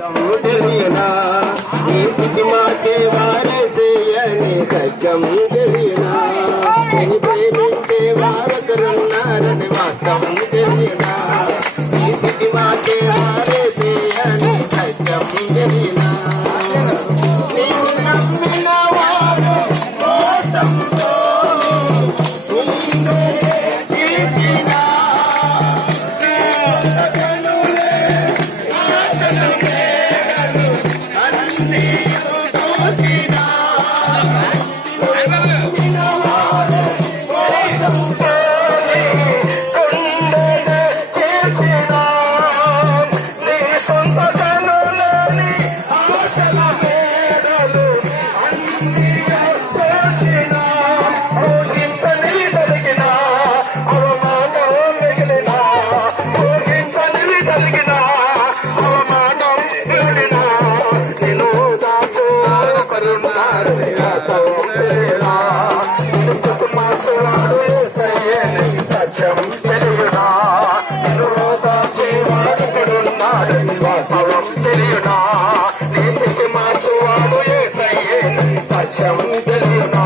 తెలియనా నీతికి మాటే వారేసేయని సత్యం తెలియనా నేను ప్రేమించే వారొకరున్నారని వాస్తవం తెలియనా నీతికి మాటే వారేసేయని సత్యం తెలియనా నీవు నమ్మిన వారు మోసంతో సత్యం తెలియనా వాస్తవం తెలియనా నీతికి మార్చువాడు యేసయ్యే సత్యం తెలియనా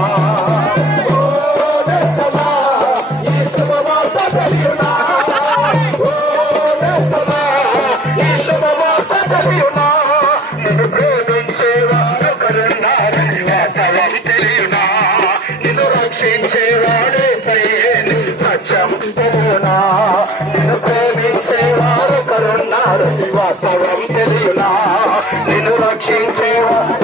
నిన్ను ప్రేమించేవారు కరుణారని వాస్తవం తెలియనా నిన్ను రక్షించేవాడే సయ్యేని సత్యం తెలియనా నిన్ను ప్రేమించేవారు కరుణారని వాస్తవం తెలియనా నిన్ను రక్షించేవాడు